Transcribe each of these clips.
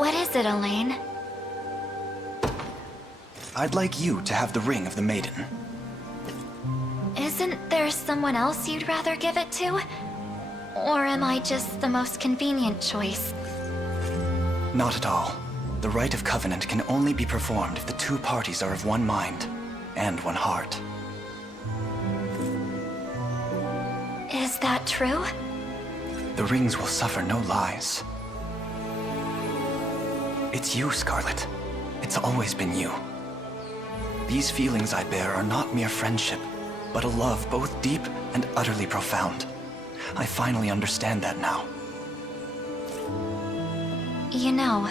What is it, Elaine? I'd like you to have the Ring of the Maiden. Isn't there someone else you'd rather give it to? Or am I just the most convenient choice? Not at all. The Rite of Covenant can only be performed if the two parties are of one mind and one heart. Is that true? The rings will suffer no lies. It's you, Scarlet. It's always been you. These feelings I bear are not mere friendship, but a love both deep and utterly profound. I finally understand that now. You know,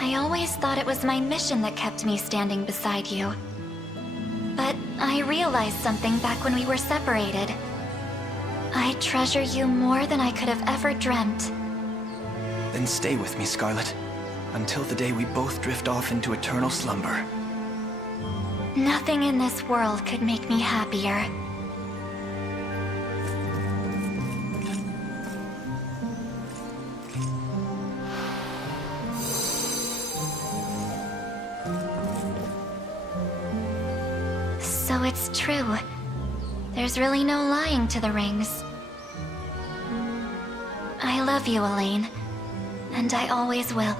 I always thought it was my mission that kept me standing beside you. But I realized something back when we were separated. I treasure you more than I could have ever dreamt. Then stay with me, Scarlet, until the day we both drift off into eternal slumber. Nothing in this world could make me happier. So it's true. There's really no lying to the rings. I love you, Elaine. And I always will.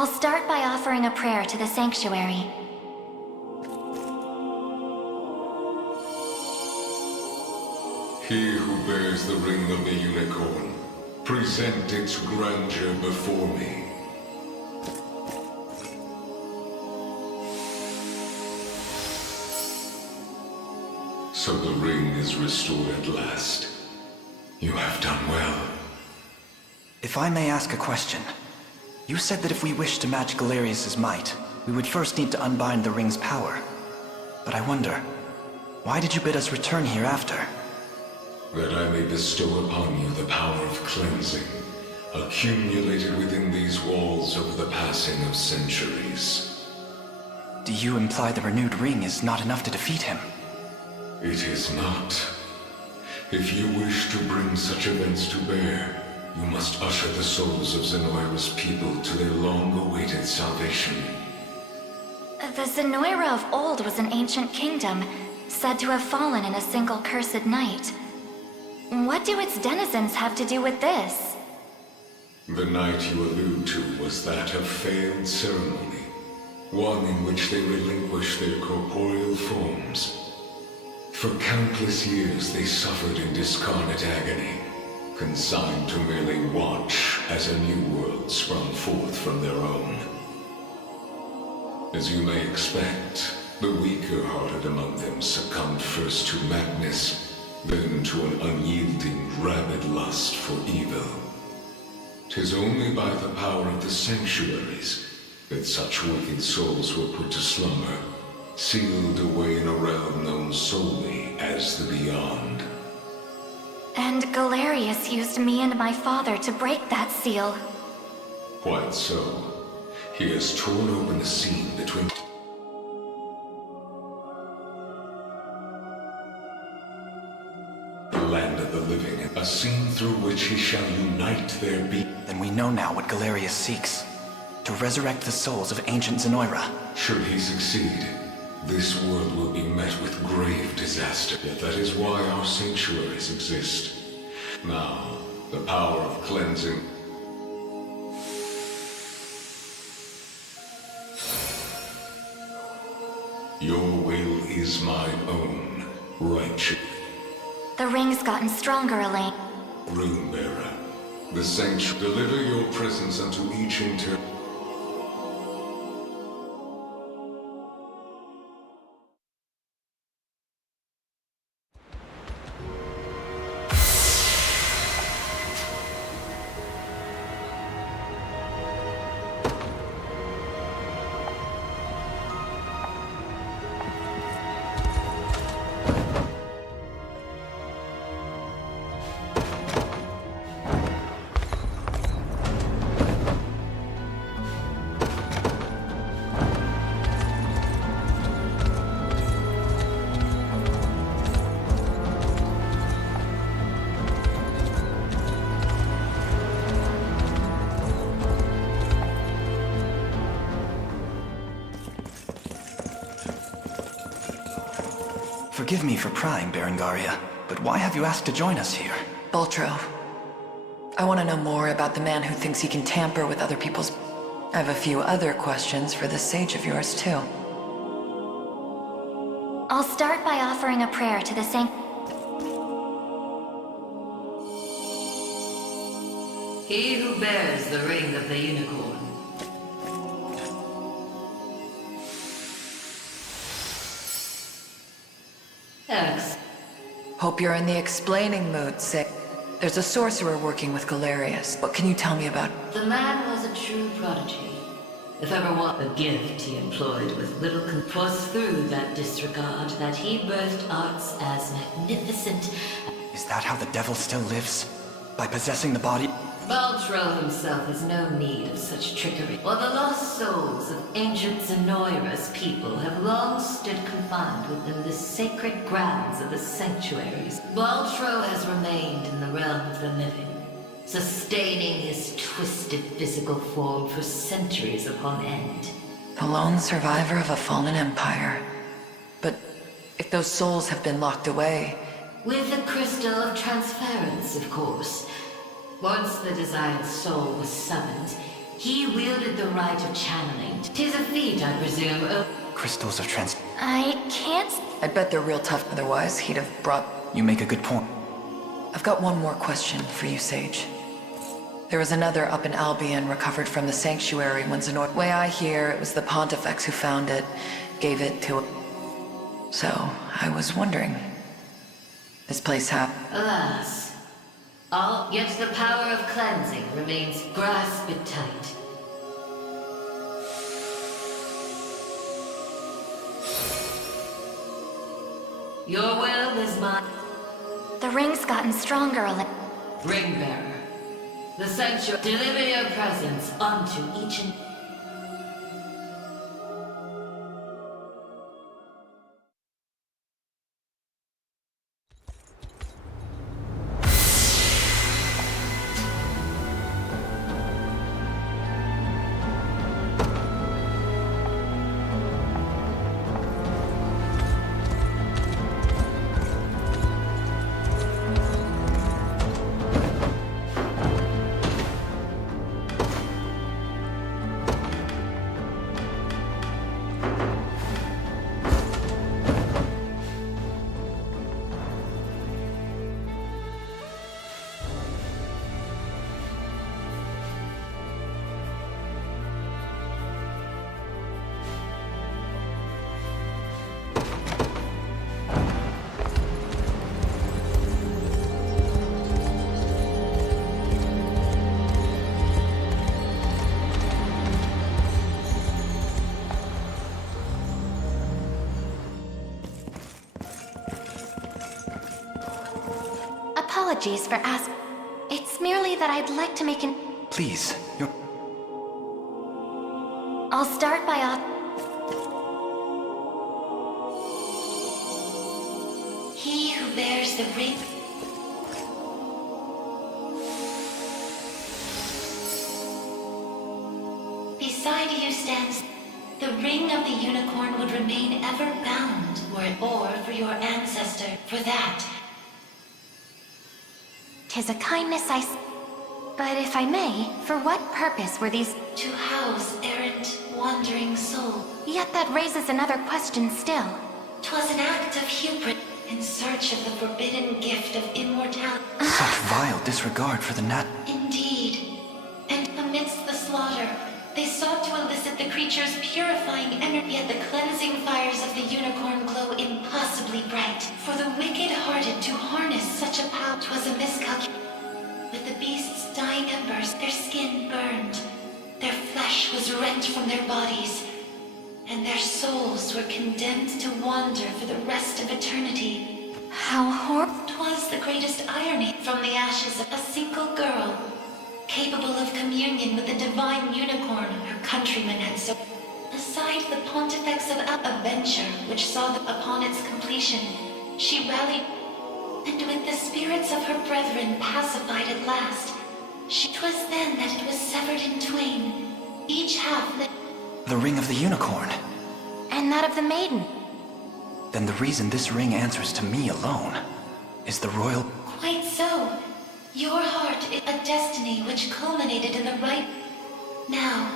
I'll start by offering a prayer to the sanctuary. He who bears the ring of the unicorn, present its grandeur before me. So the ring is restored at last. You have done well. If I may ask a question. You said that if we wish to match Galerius' might, we would first need to unbind the ring's power. But I wonder, why did you bid us return here after? That I may bestow upon you the power of cleansing, accumulated within these walls over the passing of centuries. Do you imply the renewed ring is not enough to defeat him? It is not. If you wish to bring such events to bear, you must usher the souls of Zenoira's people to their long-awaited salvation. The Zenoira of old was an ancient kingdom, said to have fallen in a single cursed night. What do its denizens have to do with this? The night you allude to was that of failed ceremony, one in which they relinquished their corporeal forms. For countless years they suffered in discarnate agony, consigned to merely watch as a new world sprung forth from their own. As you may expect, the weaker-hearted among them succumbed first to madness, then to an unyielding, rabid lust for evil. 'Tis only by the power of the sanctuaries that such wicked souls were put to slumber, sealed away in a realm known solely as the Beyond. And Galerius used me and my father to break that seal. Quite so. He has torn open the seam between the land of the living, a seam through which he shall unite their being. Then we know now what Galerius seeks. To resurrect the souls of ancient Zenoira. Should he succeed, this world will be met with grave disaster. Yet that is why our sanctuaries exist. Now, the power of cleansing. Your will is mine own, righteous. The ring's gotten stronger, Elaine. Runebearer, the sanctuary, deliver your presence unto each Forgive me for prying, Berengaria, but why have you asked to join us here? Baltro, I want to know more about the man who thinks he can tamper with other people's... I have a few other questions for this sage of yours, too. I'll start by offering a prayer to the He who bears the ring of the unicorn. X. Hope you're in the explaining mood, Sig. There's a sorcerer working with Galerius. What can you tell me about... The man was a true prodigy. If ever was a gift he employed with little 'twas through that disregard that he birthed arts as magnificent. Is that how the devil still lives? By possessing the body? Baltro himself has no need of such trickery, for the lost souls of ancient Zenoira's people have long stood confined within the sacred grounds of the sanctuaries. Baltro has remained in the realm of the living, sustaining his twisted physical form for centuries upon end. The lone survivor of a fallen empire. But if those souls have been locked away... With the crystal of transference, of course. Once the desired soul was summoned, He wielded the right of channeling. 'Tis a feat, I presume. Crystals of trans... I can't... I bet they're real tough, otherwise he'd have brought... You make a good point. I've got one more question for you, Sage. There was another up in Albion recovered from the Sanctuary when Zenor... Way I hear, it was the Pontifex who found it, gave it to... So, I was wondering... This place Alas. Yet the power of cleansing remains grasp it tight. Your will is mine. The ring's gotten stronger, Elaine. Ringbearer. The sanctuary. Deliver your presence unto each and... Apologies for asking. It's merely that I'd like to make an... Please, you're... I'll start by He who bears the ring... Beside you stands... The ring of the unicorn would remain ever bound, or for your ancestor, for that. 'Tis a kindness But if I may, for what purpose were these... To house errant, wandering soul. Yet that raises another question still. 'Twas an act of hubris in search of the forbidden gift of immortality. Such vile disregard for the nat... Indeed. And amidst the slaughter, they sought to elicit the creature's purifying energy, yet the cleansing fires of the unicorn glow impossibly bright. For the wicked-hearted to harness such a power, 'twas a miscalculation. With the beast's dying embers, their skin burned, their flesh was rent from their bodies, and their souls were condemned to wander for the rest of eternity. How horrible! 'Twas the greatest irony. From the ashes of a single girl, capable of communion with the divine unicorn her countrymen had so... Aside the Pontifex of Adventure, which saw that upon its completion, she rallied, and with the spirits of her brethren pacified at last, 'twas then that it was severed in twain, each half lit... The ring of the unicorn. And that of the maiden. Then the reason this ring answers to me alone is the royal... Quite so. Your heart is a destiny which culminated in the right... Now,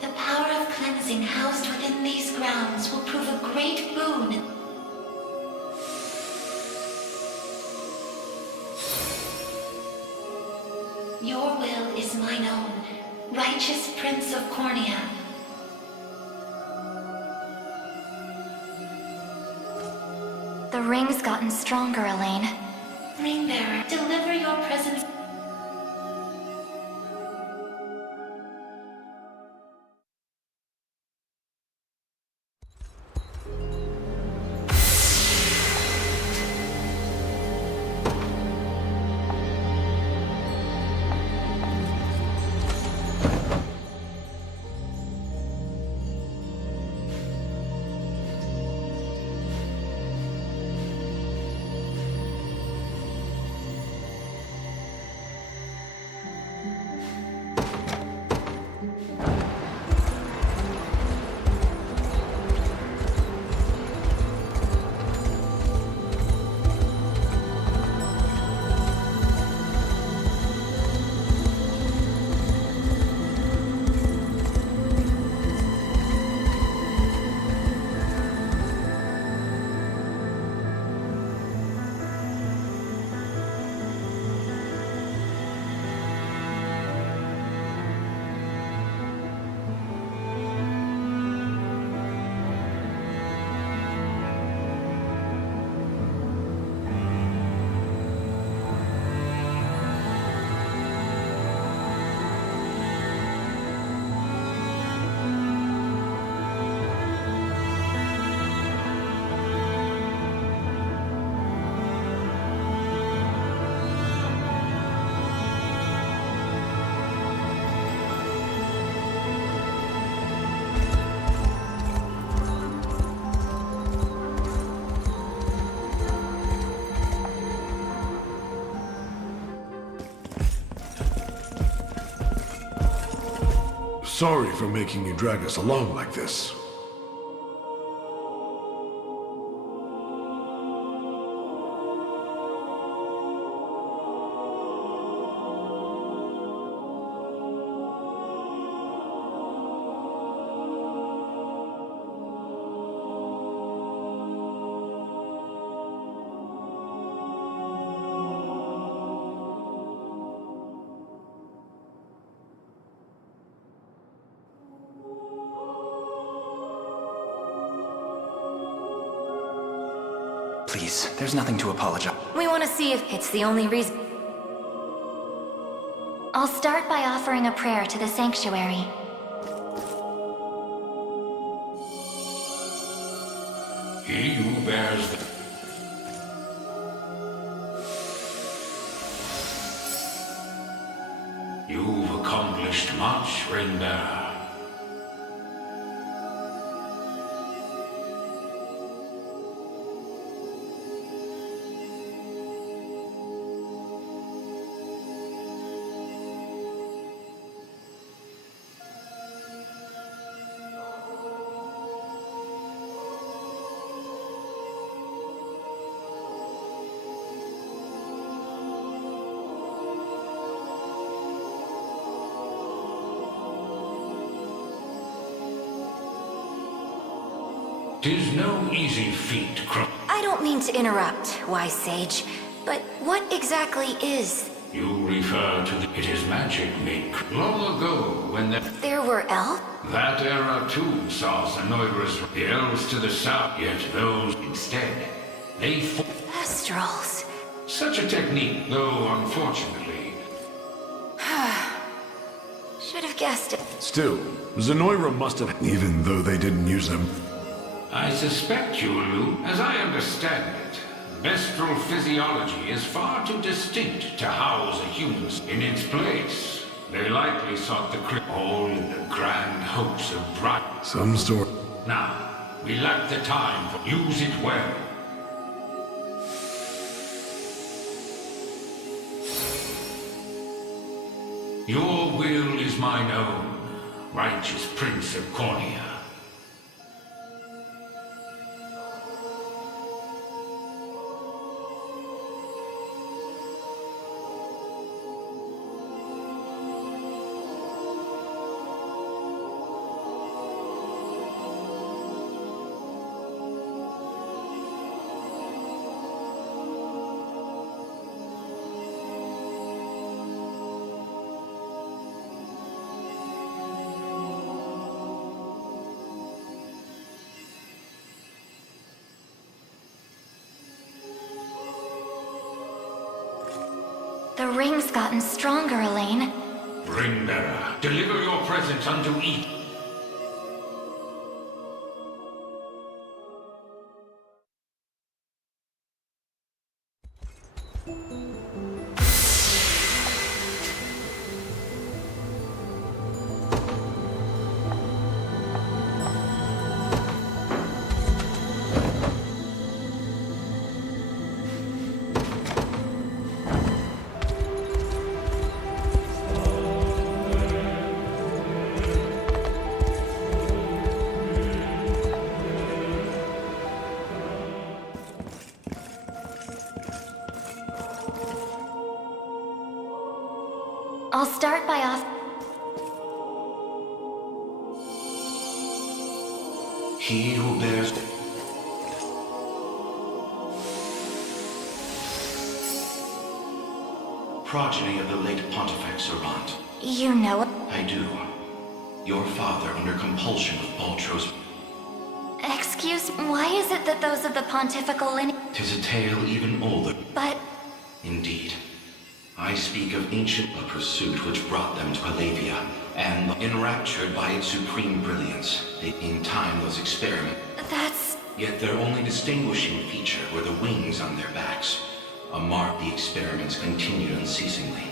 the power of cleansing housed within these grounds will prove a great boon. Your will is mine own, righteous Prince of Cornea. The ring's gotten stronger, Elaine. Ringbearer, deliver your presence. Sorry for making you drag us along like this. Please, there's nothing to apologize. We want to see if it's the only reason. I'll start by offering a prayer to the sanctuary. He who bears the... You've accomplished much, Rainbearer. Tis no easy feat, I don't mean to interrupt, wise sage, but what exactly is... You refer to the... It is magic made long ago when the... There were elves? That era too saw Zenoira's... The elves to the south, yet those instead. They... Astrals. Such a technique, though unfortunately... Should have guessed it. Still, Zenoira must have... Even though they didn't use them. I suspect you, Lu. As I understand it, Vestral physiology is far too distinct to house a human in its place. They likely sought the all in the grand hopes of bright... Some sort... Now, we lack the time for... Use it well. Your will is mine own, righteous Prince of Cornea. The ring's gotten stronger, Elaine. Ringbearer, deliver your present unto each. I'll start by He who bears... Progeny of the late Pontifex Errant. You know it. I do. Your father under compulsion of Baltro's... Excuse, why is it that those of the pontifical lineage... 'Tis a tale even older. But... Indeed. I speak of ancient pursuit which brought them to Palavia, and enraptured by its supreme brilliance, they in time was experiment. That's... Yet their only distinguishing feature were the wings on their backs, a mark the experiments continued unceasingly.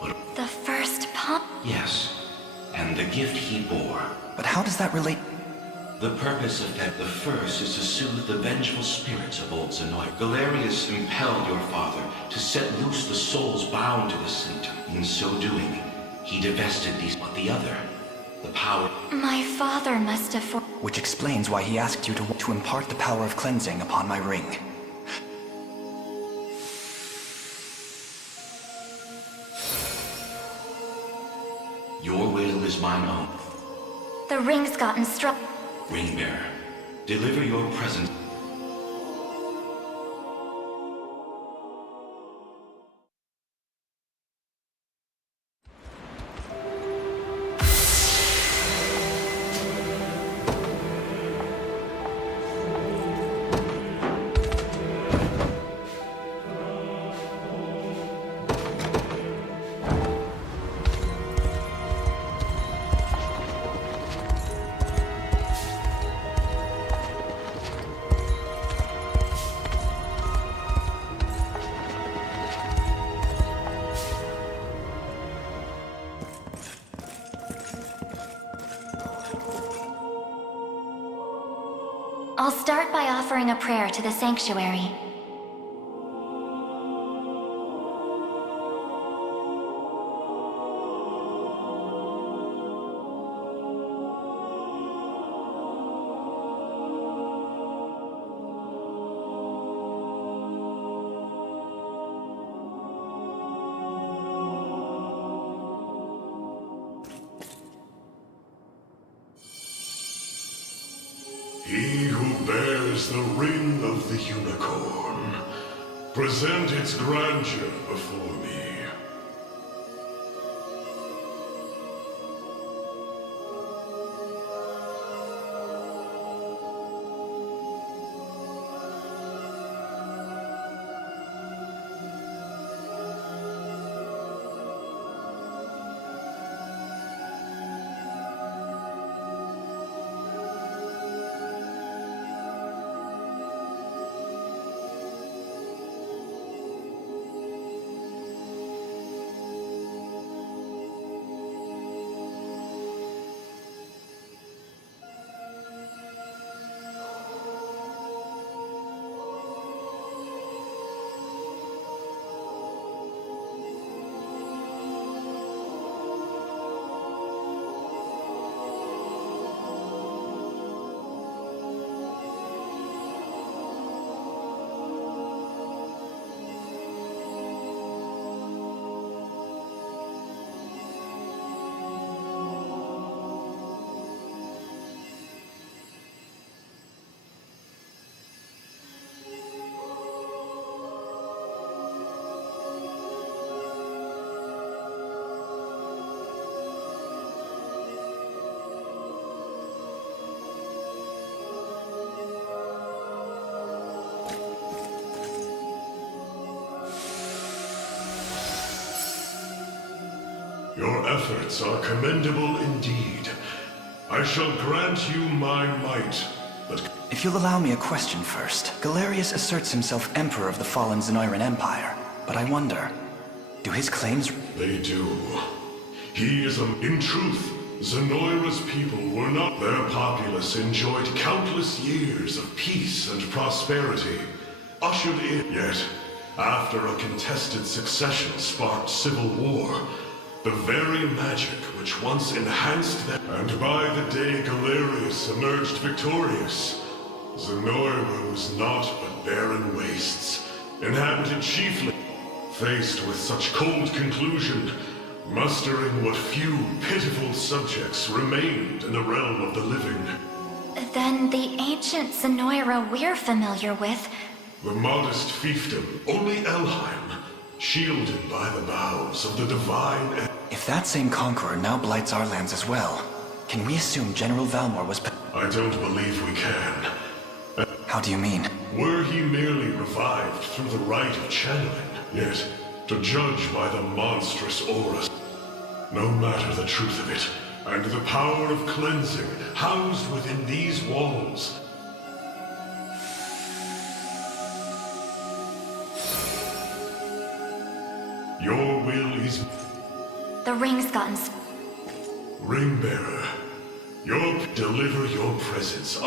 But the first pump... yes, and the gift he bore. But how does that relate? The purpose of that, the first, is to soothe the vengeful spirits of old Zenoira. Galerius impelled your father to set loose the souls bound to the sanctum. In so doing, he divested these, but the other, The power... My father must have Which explains why he asked you to impart the power of cleansing upon my ring. Your will is mine own. The ring's gotten struck. Ringbearer, deliver your present. I'll start by offering a prayer to the sanctuary. He who bears the ring of the unicorn, present its grandeur before me. Your efforts are commendable indeed. I shall grant you my might, but... If you'll allow me a question first. Galerius asserts himself Emperor of the fallen Zenoiran Empire, but I wonder, do his claims... They do. He is a... In truth, Zenoira's people were not... Their populace enjoyed countless years of peace and prosperity, ushered in... Yet, after a contested succession sparked civil war, the very magic which once enhanced them... And by the day Galerius emerged victorious, Zenoira was naught but barren wastes, inhabited chiefly... Faced with such cold conclusion, mustering what few pitiful subjects remained in the realm of the living. Then the ancient Zenoira we're familiar with... The modest fiefdom, only Elheim, shielded by the boughs of the divine... If that same conqueror now blights our lands as well, can we assume General Valmor was... I don't believe we can. How do you mean? Were he merely revived through the rite of channeling, yet, to judge by the monstrous auras, no matter the truth of it, and the power of cleansing housed within these walls... Your will is... The ring's gotten... Ringbearer, deliver your presence.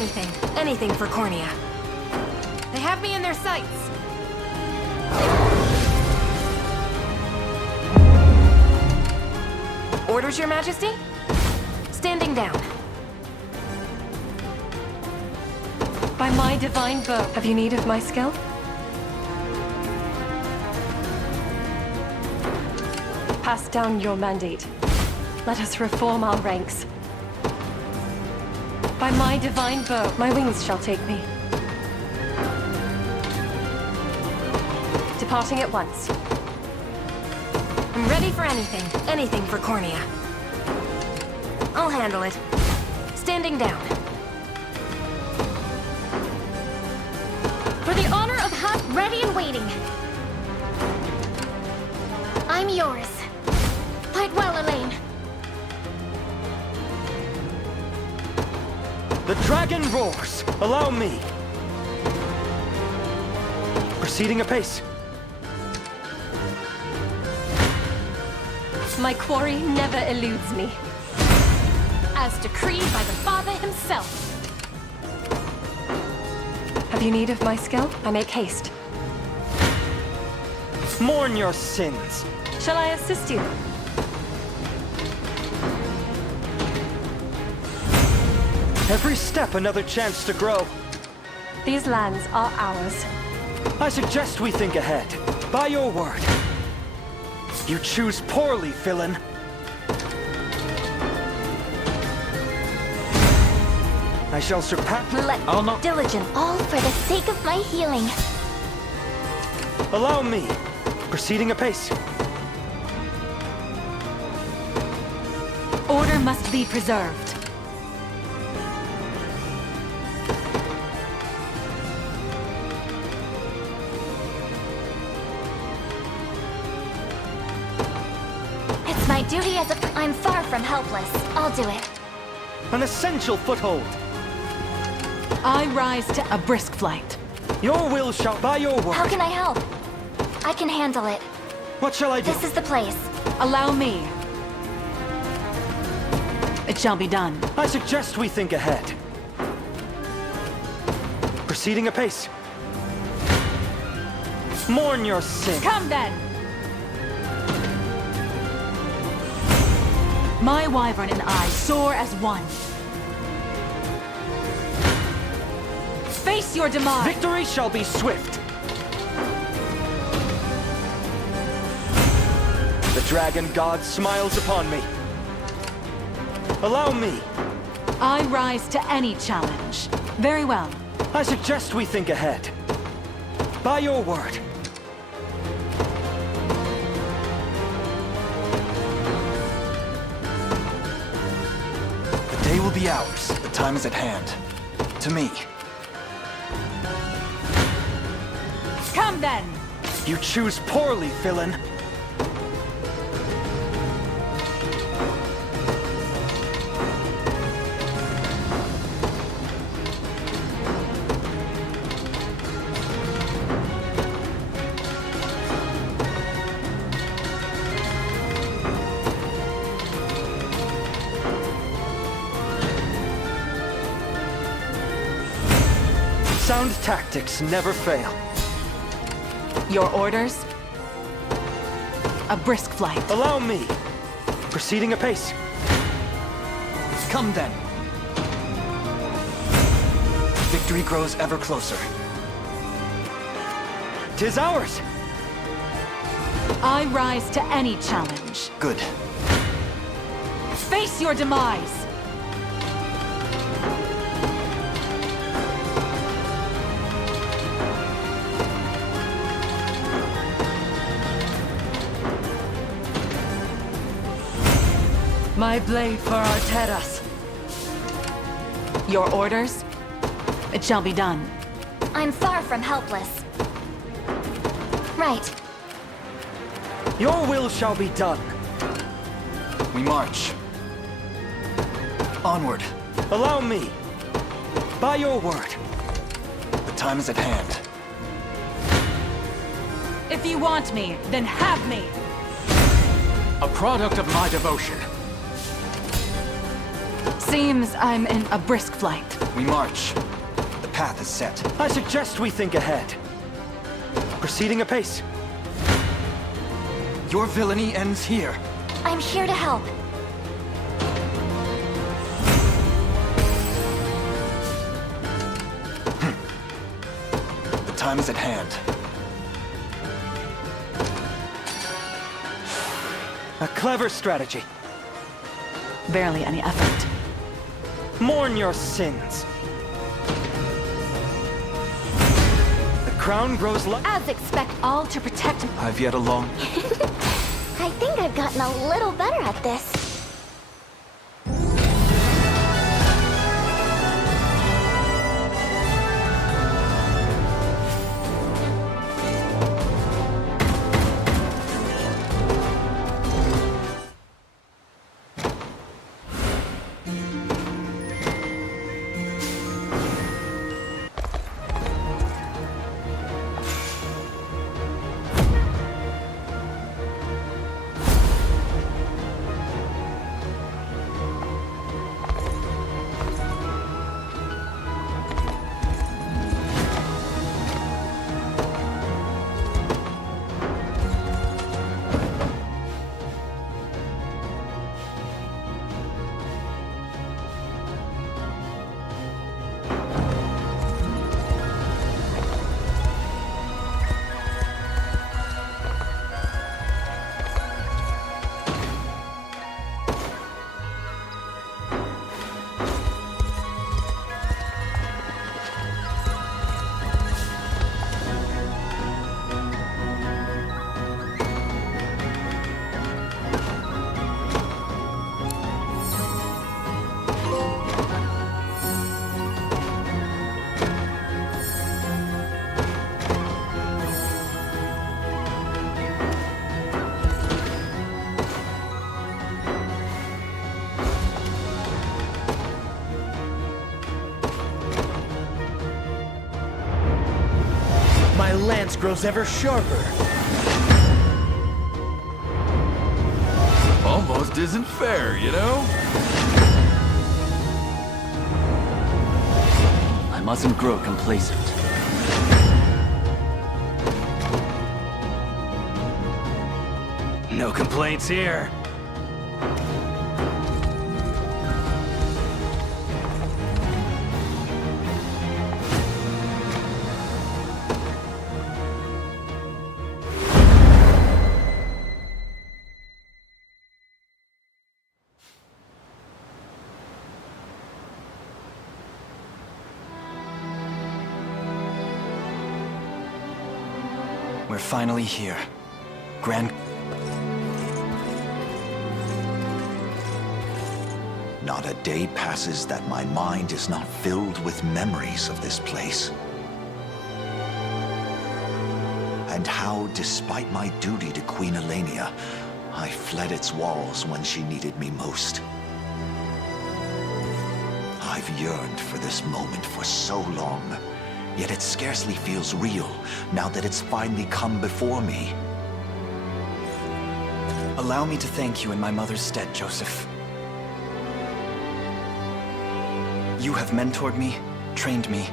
anything. Anything for Cornea. They have me in their sights. Orders, Your Majesty? Standing down. By my divine bow. Have you need of my skill? Pass down your mandate. Let us reform our ranks. By my divine bow, my wings shall take me. Departing at once. I'm ready for anything. Anything for Cornea. I'll handle it. Standing down. For the honor of ready and waiting. I'm yours. Fight well, Elaine. The dragon roars. Allow me. Proceeding apace. My quarry never eludes me. As decreed by the Father himself. Have you need of my skill? I make haste. Mourn your sins. Shall I assist you? Every step another chance to grow. These lands are ours. I suggest we think ahead. By your word. You choose poorly, villain. I shall surpass. I'll not. Diligent, all for the sake of my healing. Allow me. Proceeding apace. Order must be preserved. It's my duty as a... I'm far from helpless. I'll do it. An essential foothold. I rise to a brisk flight. Your will shall by your word. How can I help? I can handle it. What shall I do? This is the place. Allow me. It shall be done. I suggest we think ahead. Proceeding apace. Mourn your sin. Come then! My wyvern and I soar as one. Face your demise! Victory shall be swift. The dragon god smiles upon me. Allow me. I rise to any challenge. Very well. I suggest we think ahead. By your word. The day will be ours. The time is at hand. To me. Come then! You choose poorly, villain. Sound tactics never fail. Your orders? A brisk flight. Allow me. Proceeding apace. Come then. Victory grows ever closer. 'Tis ours. I rise to any challenge. Good. Face your demise! My blade for Arteras. Your orders? It shall be done. I'm far from helpless. Right. Your will shall be done. We march. Onward. Allow me. By your word. The time is at hand. If you want me, then have me! A product of my devotion. Seems I'm in a brisk flight. We march. The path is set. I suggest we think ahead. Proceeding apace. Your villainy ends here. I'm here to help. The time is at hand. A clever strategy. Barely any effort. Mourn your sins. The crown grows As expect all to protect me. I've yet a long... I think I've gotten a little better at this. My lance grows ever sharper. Almost isn't fair, you know? I mustn't grow complacent. No complaints here. We're finally here. Grand... Not a day passes that my mind is not filled with memories of this place. And how, despite my duty to Queen Elenia, I fled its walls when she needed me most. I've yearned for this moment for so long, yet it scarcely feels real now that it's finally come before me. Allow me to thank you in my mother's stead, Joseph. You have mentored me, trained me,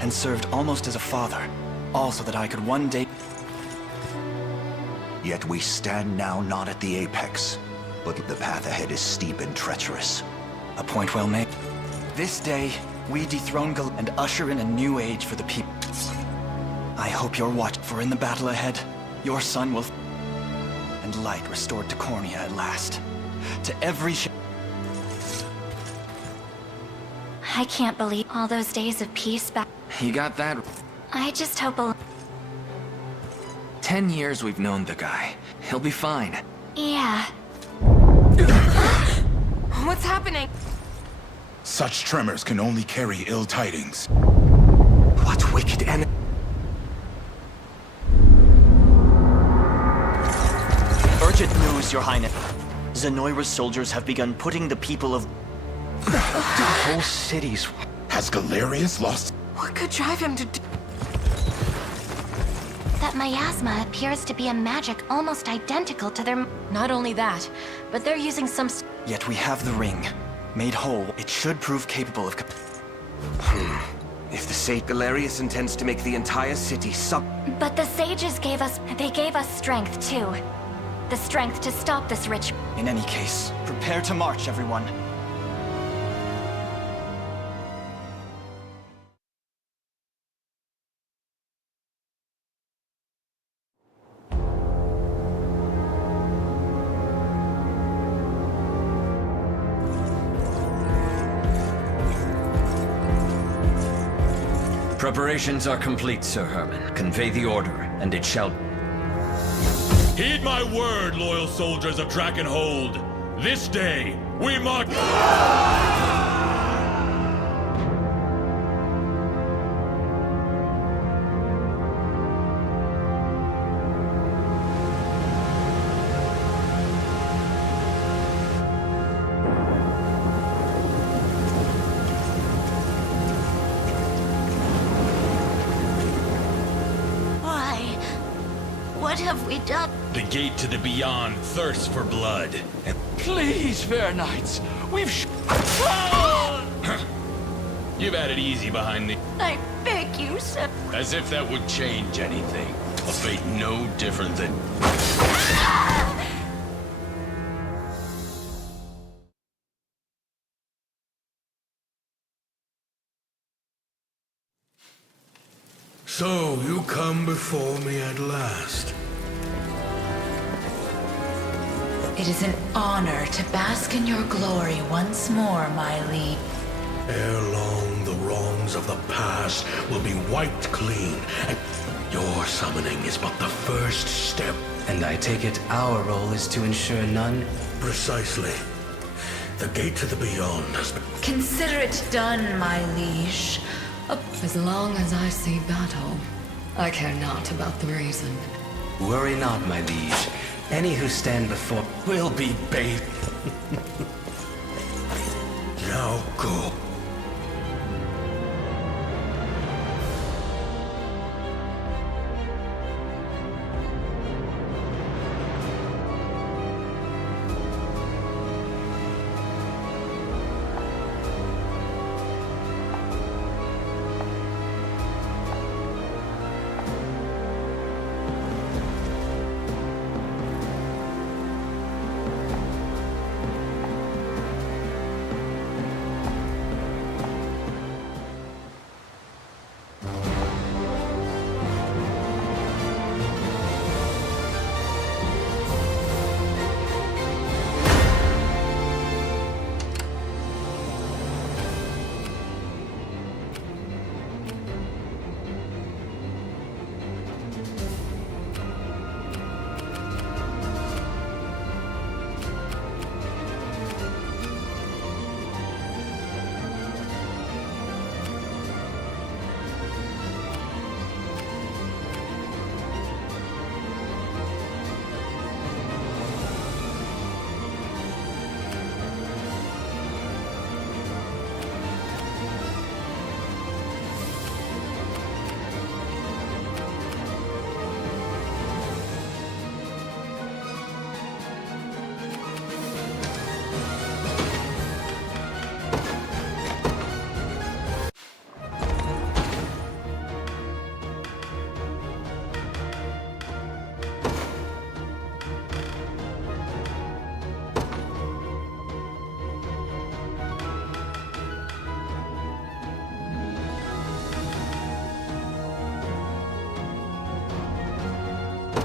and served almost as a father, all so that I could one day... Yet we stand now not at the apex, but the path ahead is steep and treacherous. A point well made. This day, we dethrone and usher in a new age for the people. I hope you're watched, for in the battle ahead, your son will... and light restored to Cornea at last. To every... I can't believe all those days of peace back. You got that? I just hope a... 10 years we've known the guy. He'll be fine. Yeah. What's happening? Such tremors can only carry ill tidings. What wicked enemy? Urgent news, Your Highness. Zenoira's soldiers have begun putting the people of... The whole city's... Has Galerius lost? What could drive him to do? That miasma appears to be a magic almost identical to their... Not only that, but they're using some... Yet we have the ring. Made whole, it should prove capable of... If the Sage Galerius intends to make the entire city But the sages gave us strength too. The strength to stop this ritual. In any case, prepare to march, everyone. Preparations are complete, Sir Herman. Convey the order, and it shall... Heed my word, loyal soldiers of Drakenhold. This day, we mark... What have we done? The gate to the beyond thirsts for blood. Please, fair knights, we've You've had it easy behind the... I beg you, sir. As if that would change anything. A fate no different than... So, you come before me at last. It is an honor to bask in your glory once more, my liege. Ere long, the wrongs of the past will be wiped clean, and your summoning is but the first step. And I take it our role is to ensure none? Precisely. The gate to the beyond has been... Consider it done, my liege. As long as I see battle, I care not about the reason. Worry not, my liege. Any who stand before will be bathed. Now go.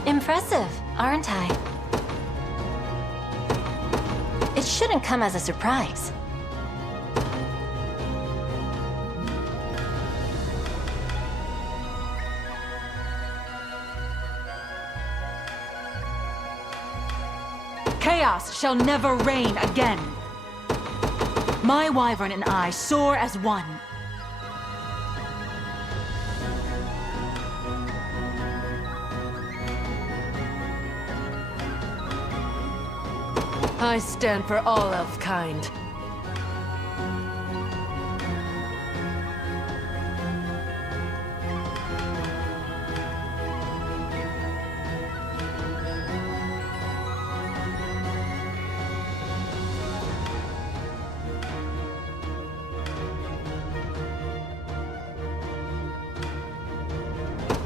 Impressive, aren't I? It shouldn't come as a surprise. Chaos shall never reign again. My wyvern and I soar as one. I stand for all elf-kind.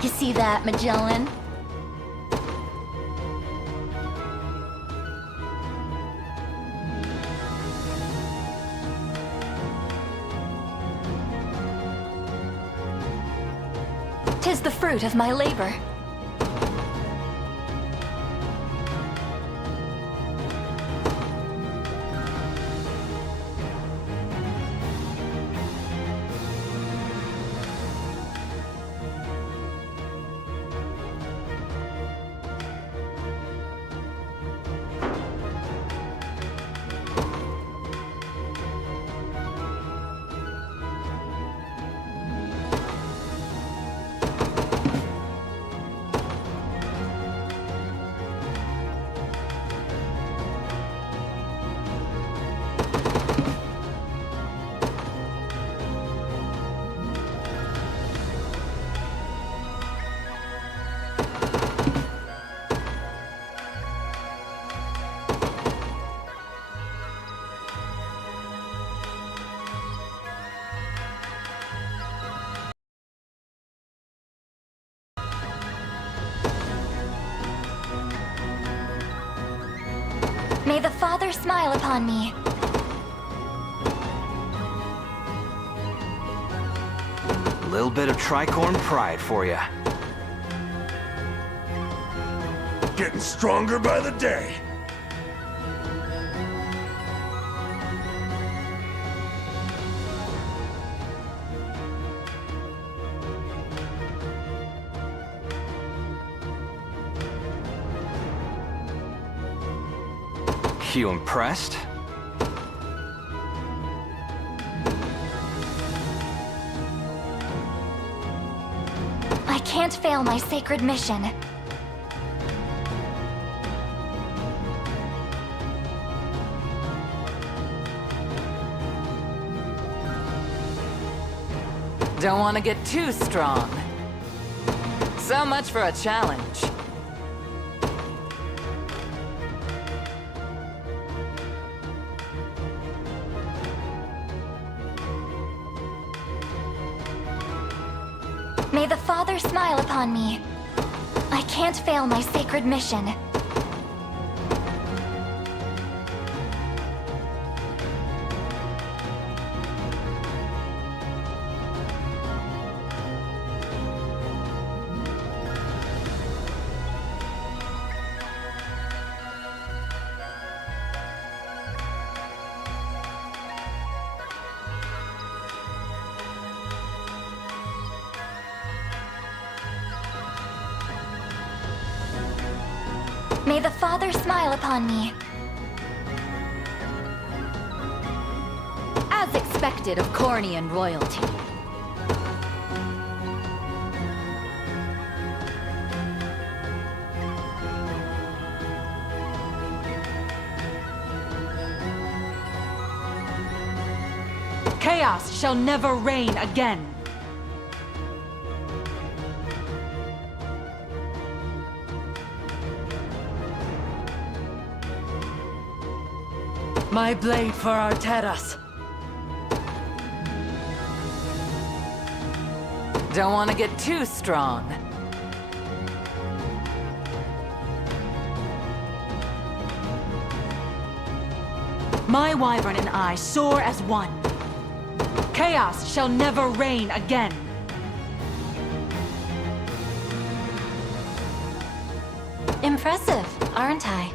You see that, Magellan? Tis the fruit of my labor. May the Father smile upon me. A little bit of tricorn pride for you. Getting stronger by the day. You impressed? I can't fail my sacred mission. Don't want to get too strong. So much for a challenge. May the Father smile upon me. I can't fail my sacred mission. May the Father smile upon me. As expected of Cornian royalty. Chaos shall never reign again. My blade for Arteras. Don't want to get too strong. My wyvern and I soar as one. Chaos shall never reign again. Impressive, aren't I?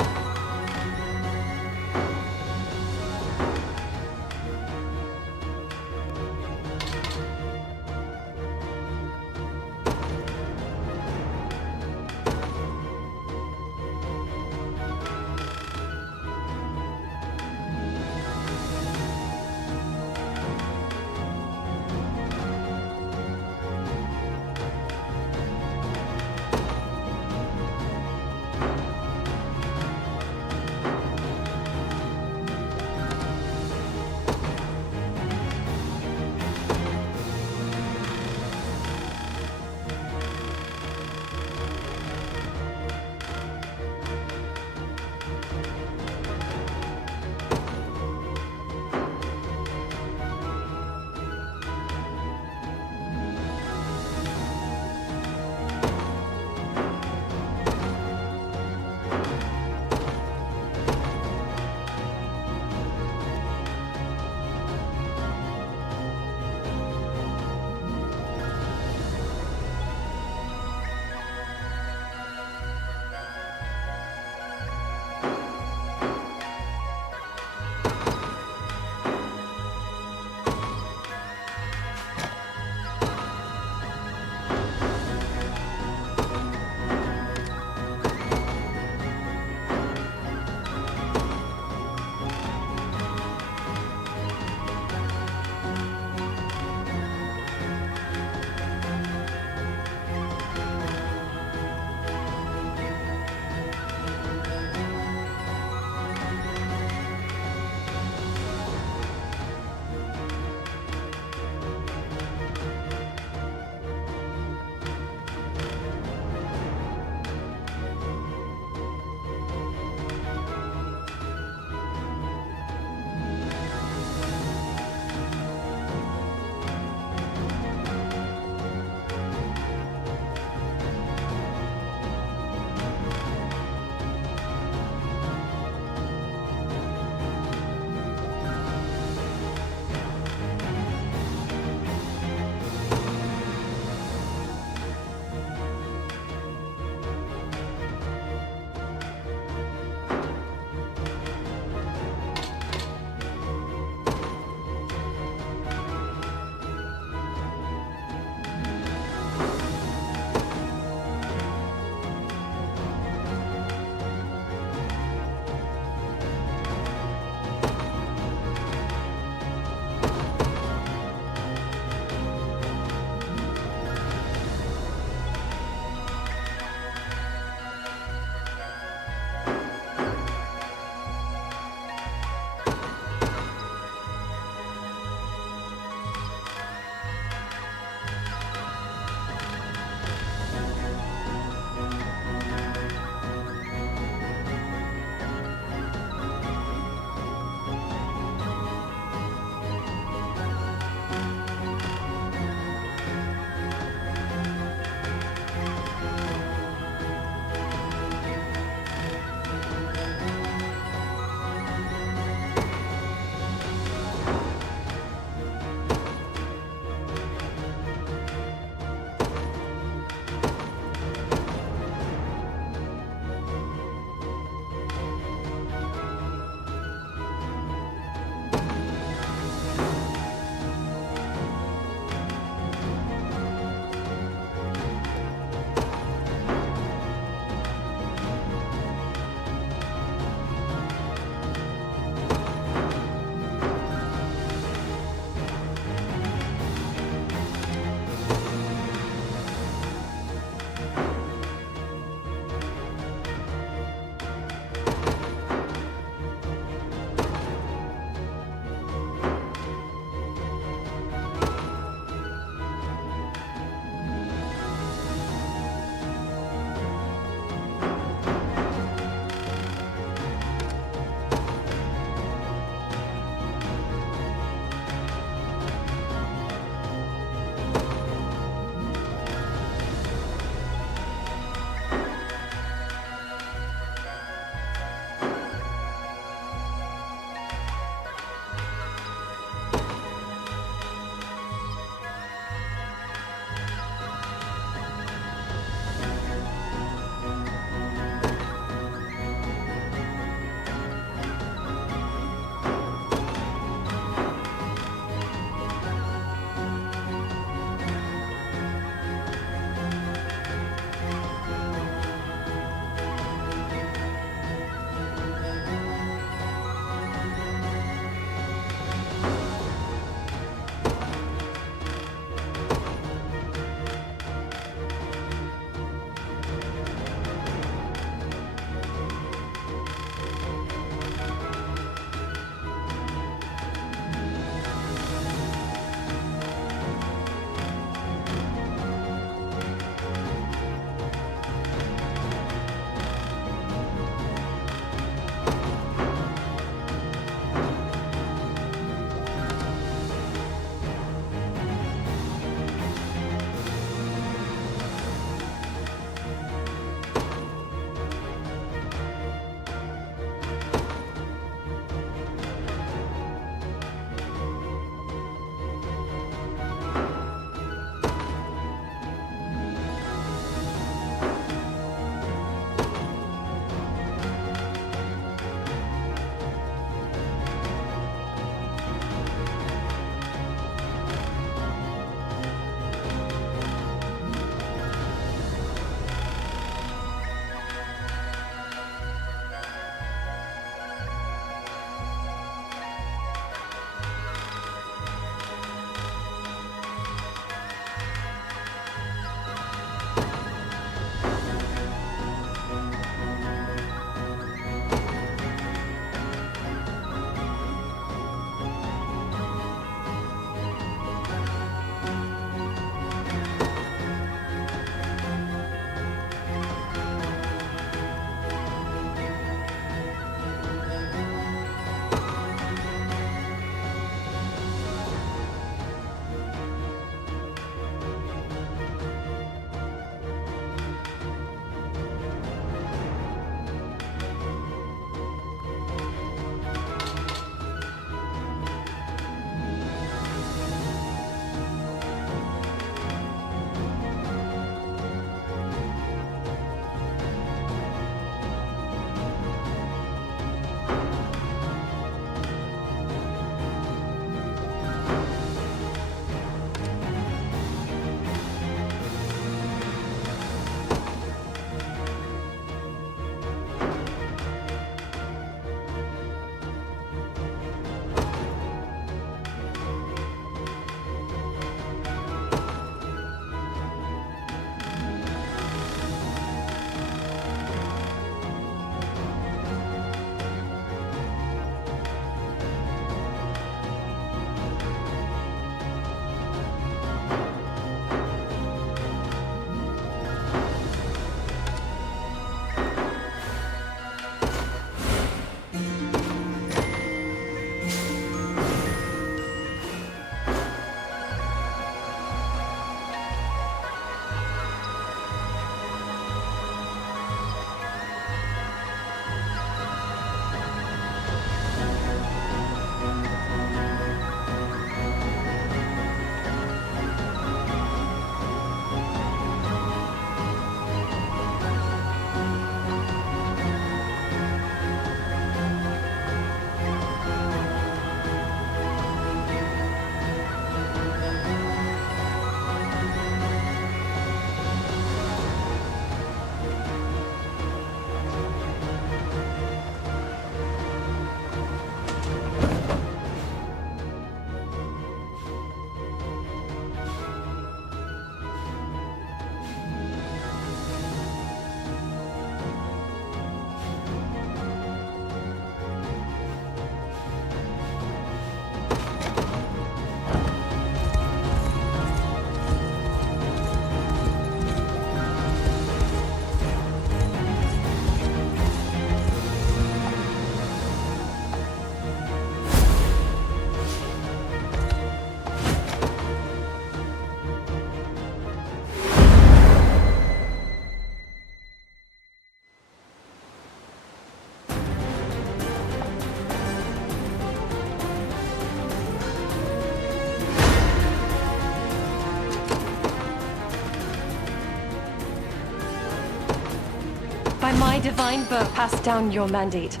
My divine birth pass down your mandate,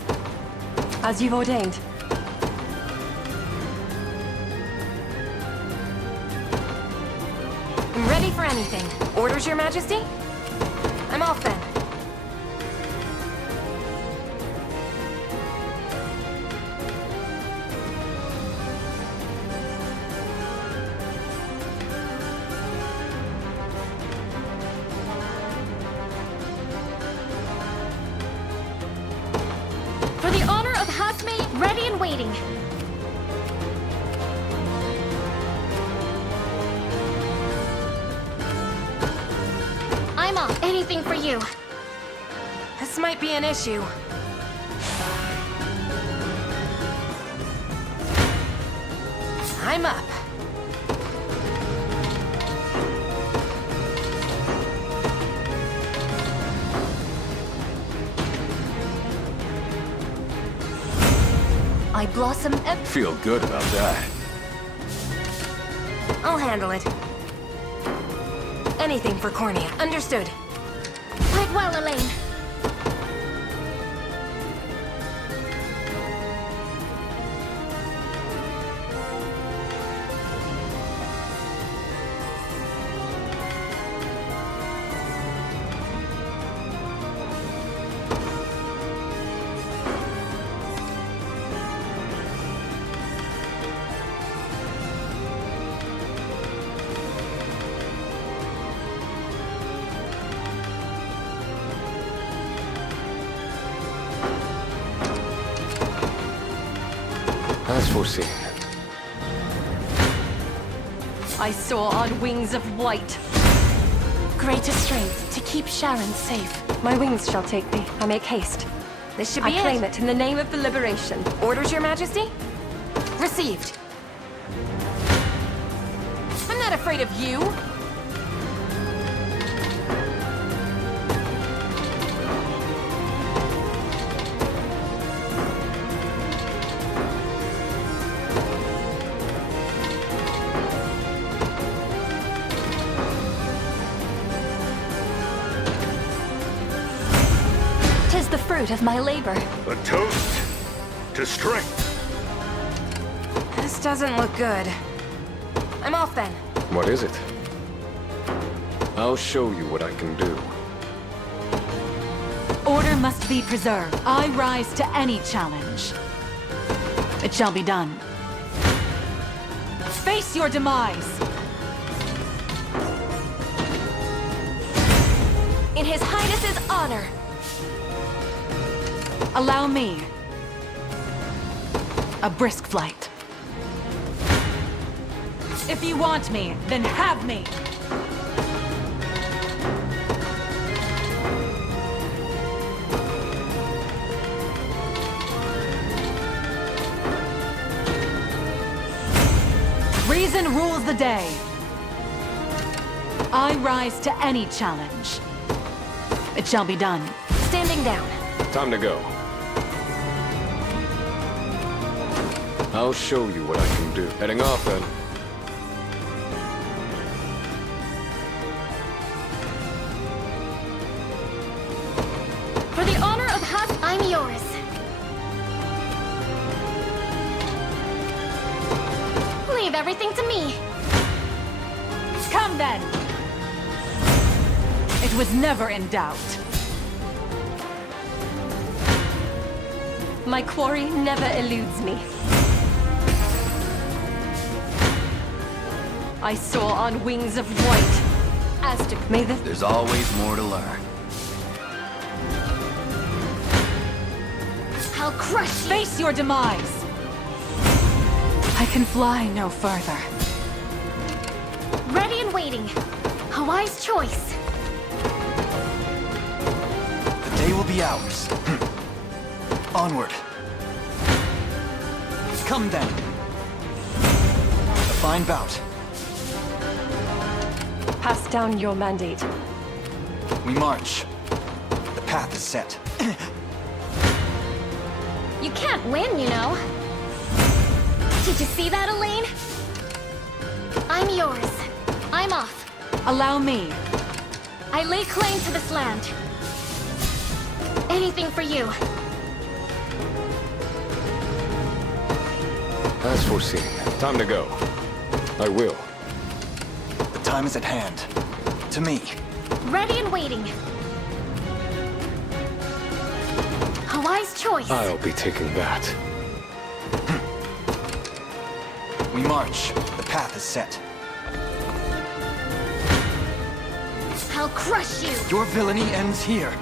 as you've ordained. I'm ready for anything. Orders, Your Majesty? I'm off then. For the honor of Hasme, ready and waiting. I'm off. Anything for you. This might be an issue. I'm up. I blossom Feel good about that. I'll handle it. Anything for Cornea. Understood. Quite well, Elaine. As foreseen. I soar on wings of white. Greater strength to keep Sharon safe. My wings shall take me. I make haste. This should be I claim it in the name of the liberation. Orders, Your Majesty? Received. I'm not afraid of you. Tis the fruit of my labor. A toast to strength. This doesn't look good. I'm off then. What is it? I'll show you what I can do. Order must be preserved. I rise to any challenge. It shall be done. Face your demise! In His Highness's honor. Allow me. A brisk flight. If you want me, then have me! Reason rules the day. I rise to any challenge. It shall be done. Standing down. Time to go. I'll show you what I can do. Heading off then. For the honor of I'm yours. Leave everything to me. Come then! It was never in doubt. My quarry never eludes me. I soar on wings of white. As to may the... There's always more to learn. I'll crush you. Face your demise! I can fly no further. Ready and waiting. A wise choice. The day will be ours. Onward. Come then. A fine bout. Pass down your mandate. We march. The path is set. You can't win, you know. Did you see that, Elaine? I'm yours. I'm off. Allow me. I lay claim to this land. Anything for you. As foreseen. Time to go. I will. The time is at hand. To me. Ready and waiting. A wise choice. I'll be taking that. We march. The path is set. I'll crush you. Your villainy ends here.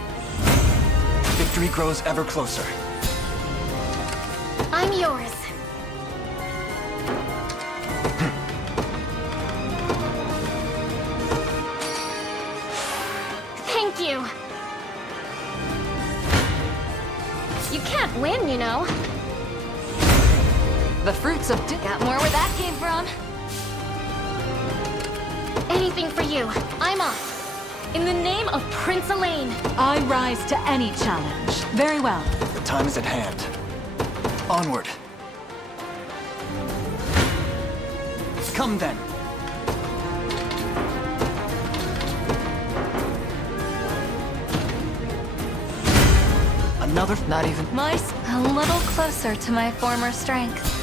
Victory grows ever closer. I'm yours. Thank you. You can't win, you know. The fruits of Got more where that came from. Anything for you. I'm off. In the name of Prince Elaine. I rise to any challenge. Very well. The time is at hand. Onward. Come then. Another, not even. Mice, a little closer to my former strength.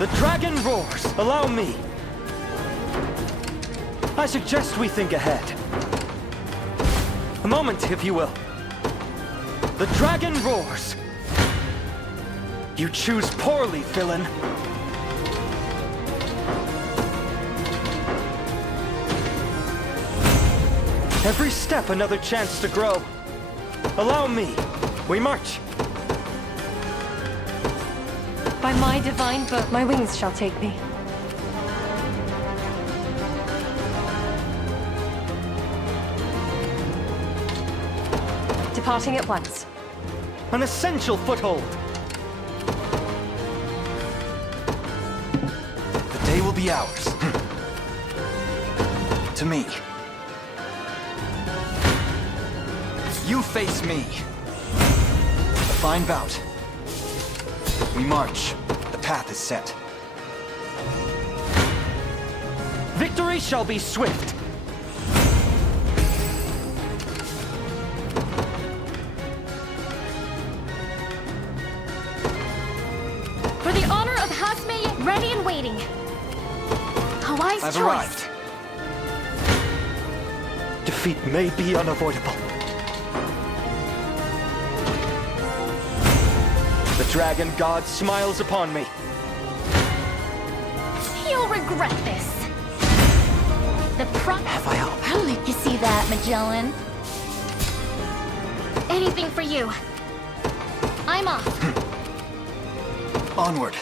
The dragon roars! Allow me! I suggest we think ahead. A moment, if you will. The dragon roars! You choose poorly, villain. Every step another chance to grow. Allow me. We march. By my divine book, my wings shall take me. Departing at once. An essential foothold. The day will be ours. To me. You face me. A fine bout. We march. The path is set. Victory shall be swift. For the honor of Hasme, ready and waiting. A wise I've choice. arrived. Defeat may be unavoidable. The dragon god smiles upon me. You'll regret this. The Have I all? I'll let you see that, Magellan. Anything for you. I'm off. Onward.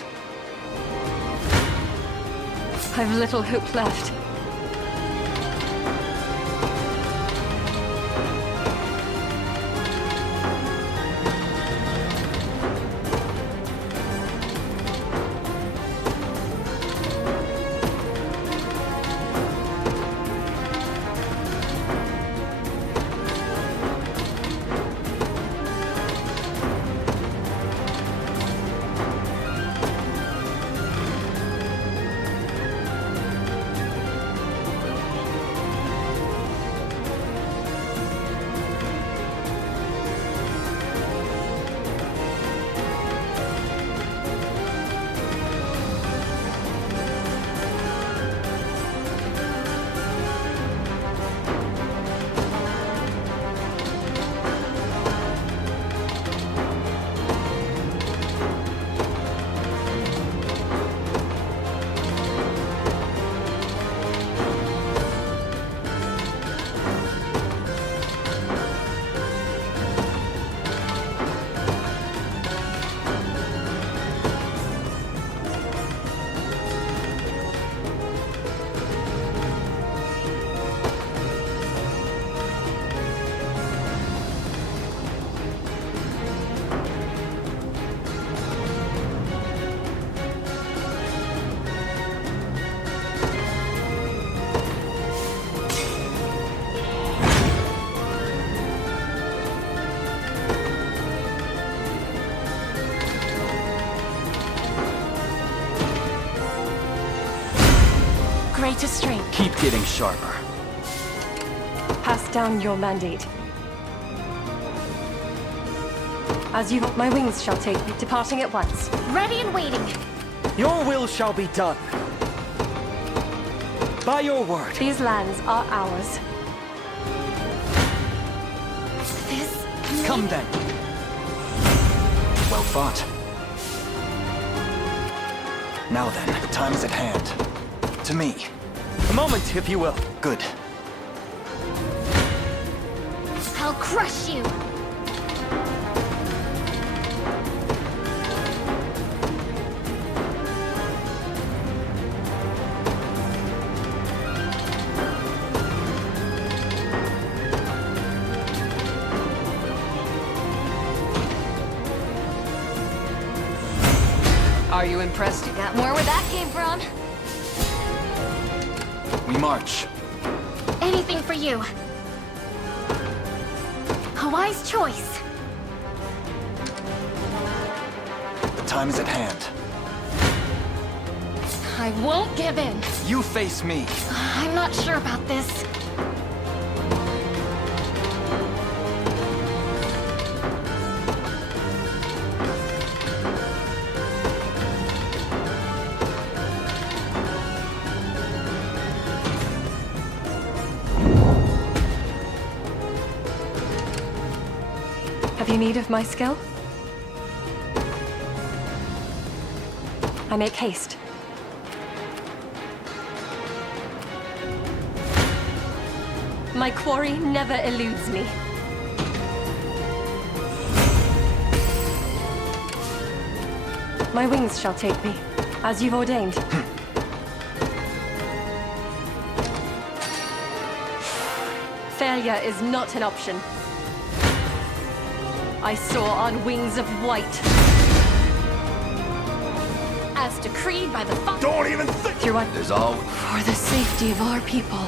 I've little hope left. Greater strength. Keep getting sharper. Pass down your mandate. As you my wings shall take me, departing at once. Ready and waiting. Your will shall be done. By your word. These lands are ours. This... Come then. Well fought. Now then, the time is at hand. To me. A moment, if you will. Good. I'll crush you. Are you impressed? Got more where that came from. We march. Anything for you. A wise choice. The time is at hand. I won't give in. You face me. I'm not sure about this. Have you need of my skill? I make haste. My quarry never eludes me. My wings shall take me, as you've ordained. Failure is not an option. I soar on wings of white. As decreed by the Don't even think! Through what? There's all... For the safety of our people.